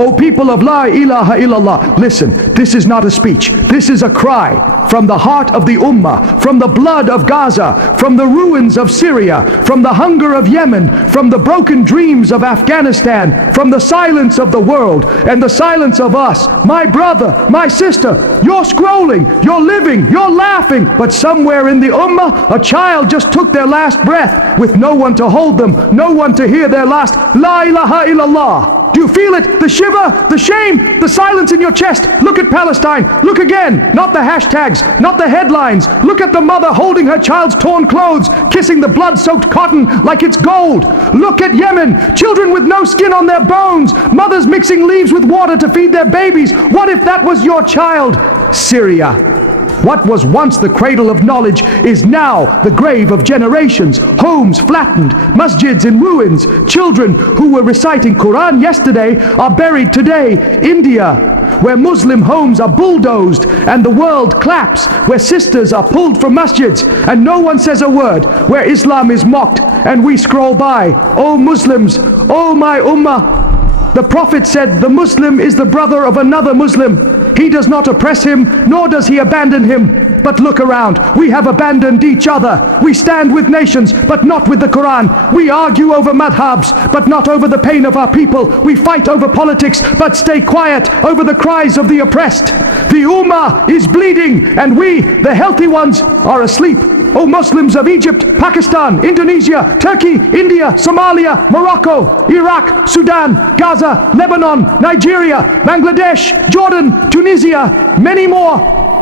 O people of La ilaha illallah, listen, this is not a speech. This is a cry from the heart of the Ummah, from the blood of Gaza, from the ruins of Syria, from the hunger of Yemen, from the broken dreams of Afghanistan, from the silence of the world and the silence of us. My brother, my sister, you're scrolling, you're living, you're laughing, but somewhere in the Ummah, a child just took their last breath with no one to hold them, no one to hear their last La ilaha illallah. Do you feel it? The shiver, the shame, the silence in your chest. Look at Palestine. Look again. Not the hashtags, not the headlines. Look at the mother holding her child's torn clothes, kissing the blood-soaked cotton like it's gold. Look at Yemen. Children with no skin on their bones. Mothers mixing leaves with water to feed their babies. What if that was your child? Syria. What was once the cradle of knowledge is now the grave of generations. Homes flattened, masjids in ruins. Children who were reciting Quran yesterday are buried today. India, where Muslim homes are bulldozed and the world claps, where sisters are pulled from masjids and no one says a word, where Islam is mocked and we scroll by. Oh Muslims, oh my Ummah. The Prophet said the Muslim is the brother of another Muslim. He does not oppress him, nor does he abandon him. But look around, we have abandoned each other. We stand with nations, but not with the Quran. We argue over madhabs, but not over the pain of our people. We fight over politics, but stay quiet over the cries of the oppressed. The Ummah is bleeding, and we, the healthy ones, are asleep. O Muslims of Egypt, Pakistan, Indonesia, Turkey, India, Somalia, Morocco, Iraq, Sudan, Gaza, Lebanon, Nigeria, Bangladesh, Jordan, Tunisia, many more.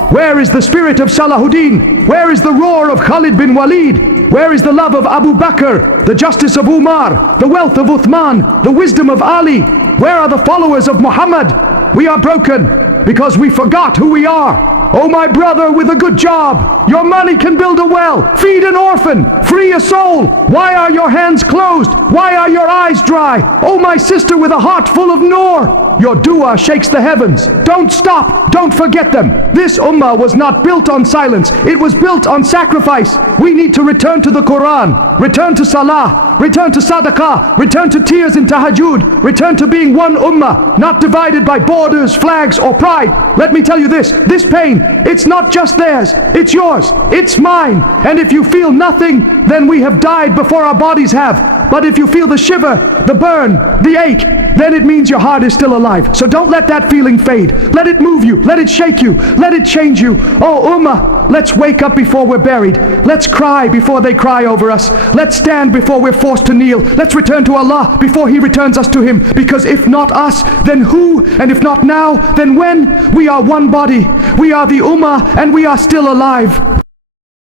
Where is the spirit of Salahuddin? Where is the roar of Khalid bin Walid? Where is the love of Abu Bakr, the justice of Umar, the wealth of Uthman, the wisdom of Ali? Where are the followers of Muhammad? We are broken because we forgot who we are. Oh my brother with a good job, your money can build a well, feed an orphan, free a soul. Why are your hands closed? Why are your eyes dry? Oh my sister with a heart full of nur, your dua shakes the heavens. Don't stop, don't forget them. This ummah was not built on silence, it was built on sacrifice. We need to return to the Quran, return to salah, return to sadaqah, return to tears in tahajjud, return to being one ummah, not divided by borders, flags or pride. Let me tell you this pain, it's not just theirs, it's yours, it's mine. And if you feel nothing, then we have died before our bodies have. But if you feel the shiver, the burn, the ache, then it means your heart is still alive. So don't let that feeling fade. Let it move you, let it shake you, let it change you. Oh Ummah, let's wake up before we're buried. Let's cry before they cry over us. Let's stand before we're forced to kneel. Let's return to Allah before He returns us to Him. Because if not us, then who? And if not now, then when? We are one body. We are the Ummah and we are still alive.